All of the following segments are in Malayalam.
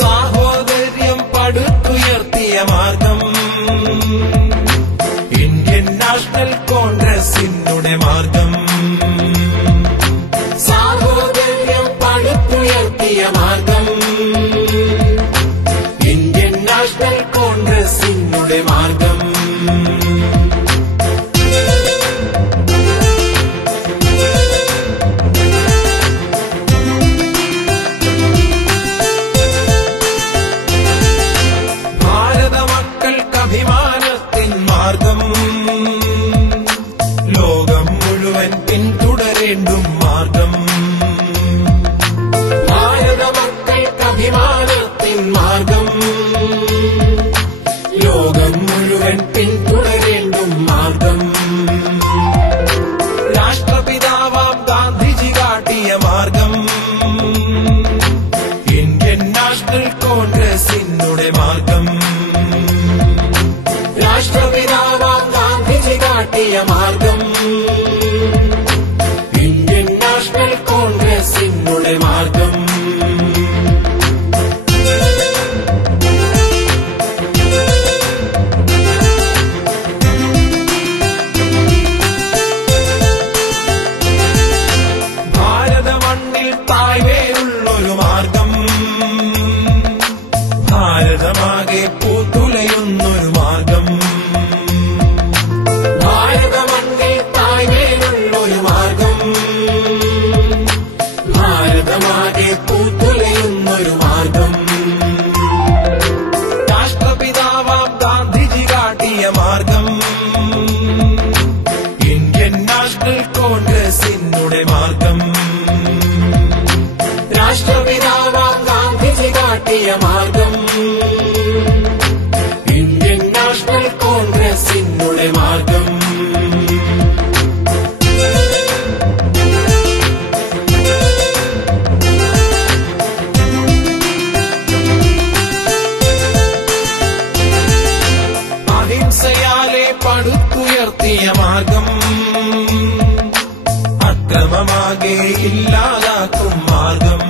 സാഹോദര്യം പടുത്തുയർത്തിയ മാർഗം ഇന്ത്യൻ നാഷണൽ കോൺഗ്രസിനുടെ മാർഗം. സാഹോദര്യം പടുത്തുയർത്തിയ മാർഗം ഇന്ത്യൻ നാഷണൽ കോൺഗ്രസിനുടെ മാർഗം. അഭിമാനത്തിൻ മാർഗം ലോകം മുഴുവൻ പിന്തുടരേണ്ടും മാർഗം. ഭാരത മക്കൾക്ക് അഭിമാനത്തിൻ മാർഗം ലോകം മുഴുവൻ പിന്തുടരേണ്ടും മാർഗം. രാഷ്ട്രപിതാവാം ഗാന്ധിജി കാട്ടിയ മാർഗം ഇന്ത്യൻ നാഷണൽ കോൺഗ്രസിനുടെ മാർഗം. രാഷ്ട്രപിതാവാം ഗാന്ധിജി കാട്ടിയ മാർഗം ഇന്ത്യൻ നാഷണൽ കോൺഗ്രസിനുടെ മാർഗം. ഭാരത മണ്ണിൽ താഴ്വേരുള്ളൊരു മാർഗം ഭാരതമാകെ പൂത്തുലയുന്നൊരു മാർഗം. ഭാരതമാകെ പൂത്തുലയുന്നൊരു മാർഗം. രാഷ്ട്രപിതാവാം ഗാന്ധിജി കാട്ടിയ മാർഗം ഇന്ത്യൻ നാഷണൽ കോൺഗ്രസിനുടെ മാർഗം. രാഷ്ട്രപിതാവാം ഗാന്ധിജി കാട്ടിയ മാർഗം ഇന്ത്യൻ നാഷണൽ കോൺഗ്രസിനുടെ മാർഗം. അഹിംസയാലെ പടുത്തുയർത്തിയ മാർഗം അക്രമമാകെ ഇല്ലാതാക്കും മാർഗം.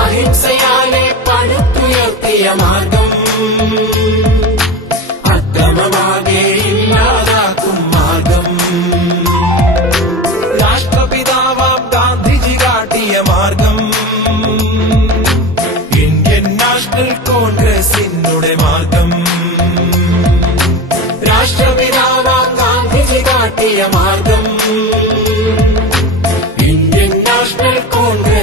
അഹിംസയാലെ പടുത്തുയർത്തിയ മാർഗം അക്രമമാകെ ഇല്ലാതാക്കും മാർഗം. രാഷ്ട്രപിതാവാം ഗാന്ധിജി കാട്ടിയ മാർഗം ഇന്ത്യൻ നാഷണൽ കോൺഗ്രസിനുടെ മാർഗം. രാഷ്ട്രപിതാവാം ഗാന്ധിജി കാട്ടിയ മാർഗം ഇന്ത്യൻ നാഷണൽ കോൺഗ്രസ്